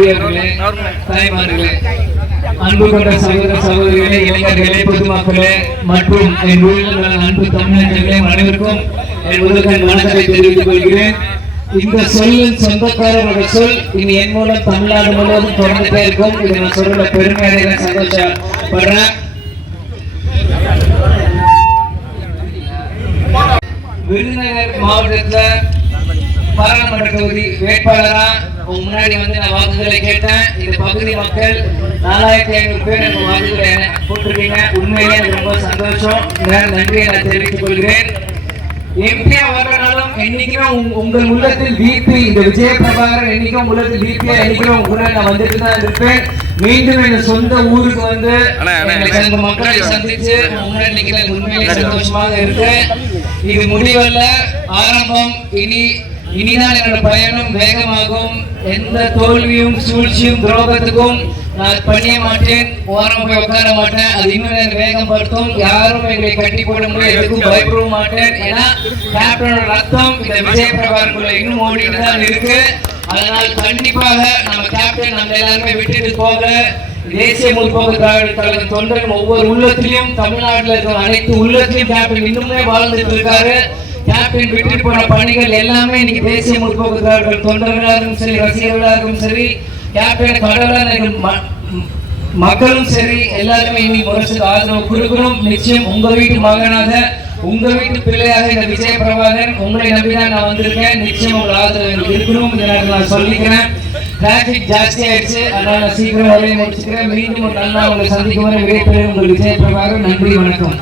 பெரியவர்களே, தாய்மார்களே, அன்பு கொண்ட சகோதர சகோதரிகளே, இளைஞர்களே, பொதுமக்களே மற்றும் என் அன்பு தமிழர்களே, அனைவருக்கும் என் முதல் வணக்கத்தை தெரிவித்துக் கொள்கிறேன். இந்த சொல்லின் சொந்தக்காரரோட சொல் இனி என் மூலம் தமிழ்நாடு முழுவதும் தொடர்ந்துட்டே இருக்கும். இதை நான் சொல்ல பெருமையாக சந்தோஷப்படுறேன். விருதுநகர் மாவட்டத்துல பாராளுமன்ற தொகுதி வேட்பாளரா முன்னாடி வந்து நான் வாக்குகளை கேட்டேன். இந்த பகுதி மக்கள் 4500 பேர் எனக்கு வாக்குகளை போட்டிருக்கீங்க. உண்மையிலே எனக்கு ரொம்ப சந்தோஷம். நன்றியை நான் தெரிவித்துக் கொள்கிறேன். எம்பியா வரனாலும் என்னைக்கும் உங்கள் உள்ளத்தில் வீட்டு இந்த விஜய பிரபாகரன் என்னைக்கும் உள்ளத்தில் வீட்டியா என்னைக்கும் கூட நான் வந்துட்டு தான் இருப்பேன். மீண்டும் என் சொந்த ஊருக்கு வந்து மக்களை சந்திச்சு முன்னாடி நிக்கிறேன். உண்மையிலே சந்தோஷமாக இருக்கேன். இது முடிவல்ல, ஆரம்பம். இனிதான் என்னோட பயணம் வேகமாகும். எந்த தோல்வியும் சூழ்ச்சியும் துரோகத்துக்கும் நான் பண்ணிய மாட்டேன். ஓரம் போய் உட்கார மாட்டேன். அது இன்னும் எனக்கு வேகப்படுத்தும். யாரும் எங்களை கட்டி போட முடியாது, எதுக்கும் பயப்பட மாட்டேன். ஏன்னா கேப்டனோட ரத்தம் இந்த விஜய பிரபாகரனுக்குள்ள இன்னும் ஓடிட்டு தான் இருக்கு. அதனால் கண்டிப்பாக நம்ம கேப்டன் நம்ம எல்லாருமே விட்டுட்டு போக தேசிய முற்போக்கு திராவிட கழக தொண்டர்கள் ஒவ்வொரு உள்ளத்திலையும் தமிழ்நாட்டில் இருக்கிற அனைத்து உள்ளத்திலையும் கேப்டன் இன்னுமே வாழ்ந்துட்டு இருக்காரு. கேப்டன் விட்டுட்டு போன பணிகள் எல்லாமே இன்னைக்கு தேசிய முற்போக்கு திராவிட தொண்டர்களாகவும் சரி, ரசிகர்களாகவும் சரி, கேப்டன் கடவுளாக மக்களும் சரி, எல்லாருமே இன்னைக்கு முரசுக்கு ஆதரவு கொடுக்கணும். நிச்சயம் உங்க வீட்டு மகனாக, உங்க வீட்டு பிள்ளையாக இந்த விஜய பிரபாகரன் உங்களை நம்பிதான் நான் வந்திருக்கேன். நிச்சயம் உங்க ஆதரவு இருக்கணும். இதை நான் சொல்லிக்கிறேன். டிராபிக் ஜாஸ்தி ஆயிடுச்சு, அதனால நான் சீக்கிரம் வேலையை முடிச்சுக்கிறேன். மீண்டும் ஒரு நல்லா உங்களை சந்திக்கும் வரை விடைபெறும் உங்கள் விஜய பிரபாகரன். நன்றி, வணக்கம்.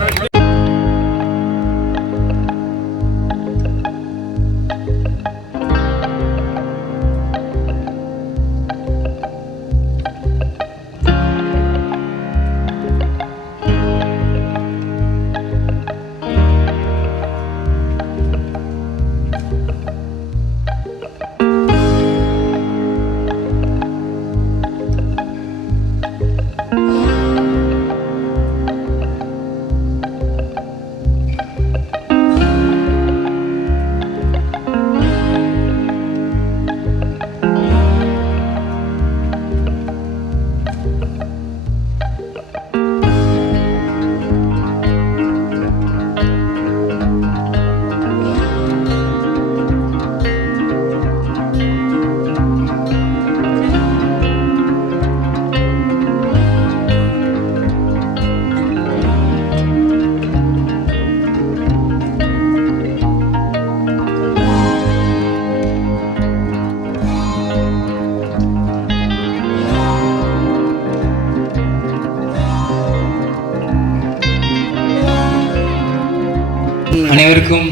அனைவருக்கும்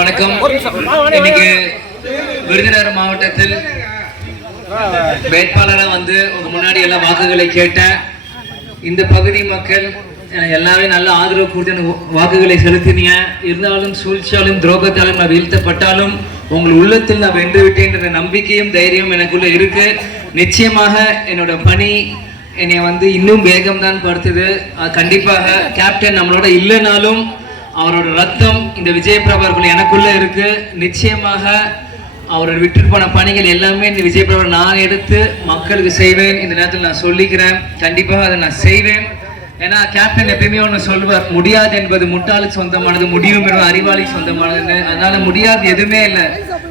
வணக்கம். இன்னைக்கு விருதுநகர் மாவட்டத்தில் வேட்பாளராக வந்து உங்க முன்னாடி எல்லாம் வாக்குகளை கேட்டேன். இந்த பகுதி மக்கள் எல்லாமே நல்ல ஆதரவு கொடுத்து வாக்குகளை செலுத்தினீங்க. இருந்தாலும் சூழ்ச்சியாலும் துரோகத்தாலும் நான் வீழ்த்தப்பட்டாலும் உங்கள் உள்ளத்தில் நான் வென்று விட்டேன் நம்பிக்கையும் தைரியம் எனக்குள்ள இருக்கு. நிச்சயமாக என்னோட பணி என்னை வந்து இன்னும் வேகம் தான் படுத்துது. கண்டிப்பாக கேப்டன் நம்மளோட இல்லைனாலும் அவரோட ரத்தம் இந்த விஜய பிரபாகரன் எனக்குள்ள இருக்கு. நிச்சயமாக அவரோட விட்டுட்டு போன பணிகள் எல்லாமே இந்த விஜய பிரபாகரன் நான் எடுத்து மக்களுக்கு செய்வேன். இந்த நேரத்தில் நான் சொல்லிக்கிறேன், கண்டிப்பாக அதை நான் செய்வேன். ஏன்னா கேப்டன் எப்பயுமே ஒன்று சொல்லுவார், முடியாது என்பது முட்டாளுக்கு சொந்தமானது, முடியும் என்பது அறிவாளிக்கு சொந்தமானதுன்னு. அதனால முடியாது எதுவுமே இல்லை.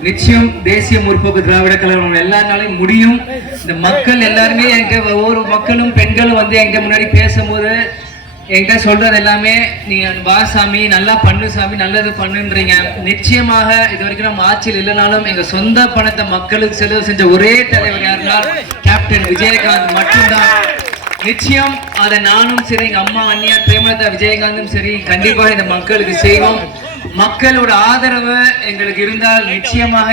நிச்சயம் தேசிய முற்போக்கு திராவிட கழகம் எல்லாருனாலையும் முடியும். இந்த மக்கள் எல்லாருமே என்கிட்ட ஒவ்வொரு மக்களும் பெண்களும் வந்து என்கிட்ட முன்னாடி பேசும்போது என்கிட்ட சொல்றது எல்லாமே, நீங்க வா சாமி, நல்லா பண்ணு சாமி, நல்லது பண்ணுன்றீங்க. நிச்சயமாக இது வரைக்கும் நம்ம ஆட்சியில் இல்லைனாலும் எங்க சொந்த பணத்தை மக்களுக்கு செலவு செஞ்ச ஒரே தலைவர் யாருன்னா கேப்டன் விஜயகாந்த் மட்டும்தான். நிச்சயம் அதை நானும் சரி, எங்க அம்மா அண்ணியா பிரேமலதா விஜயகாந்தும் சரி, கண்டிப்பாக இந்த மக்களுக்கு செய்வோம். மக்களோட ஆதரவு எங்களுக்கு இருந்தால் நிச்சயமாக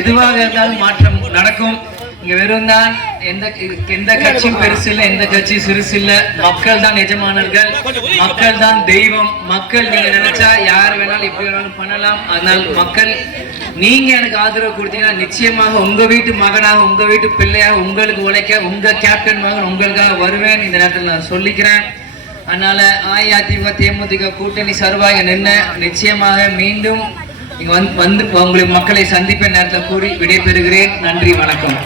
எதுவாக இருந்தாலும் மாற்றம் நடக்கும். இங்க வெறும் தான் எந்த கட்சியும் பெருசு இல்லை, எந்த கட்சி சிறுசு இல்லை. மக்கள் தான் எஜமானர்கள், மக்கள் தான் தெய்வம். மக்கள் நீங்க நினைச்சா யார் வேணாலும் எப்படி வேணாலும் பண்ணலாம். அதனால் மக்கள் நீங்க எனக்கு ஆதரவு கொடுத்தீங்கன்னா நிச்சயமாக உங்க வீட்டு மகனாக, உங்க வீட்டு பிள்ளையாக உங்களுக்கு உழைக்க உங்க கேப்டன் மகன் உங்களுக்காக வருவேன். இந்த நேரத்தில் நான் சொல்லிக்கிறேன். அதனால அஇஅதிமுக தேமுதிக கூட்டணி சார்பாக நின்று நிச்சயமாக மீண்டும் இங்க வந்து உங்களுக்கு மக்களை சந்திப்ப நேரத்தில் கூறி விடைபெறுகிறேன். நன்றி, வணக்கம்.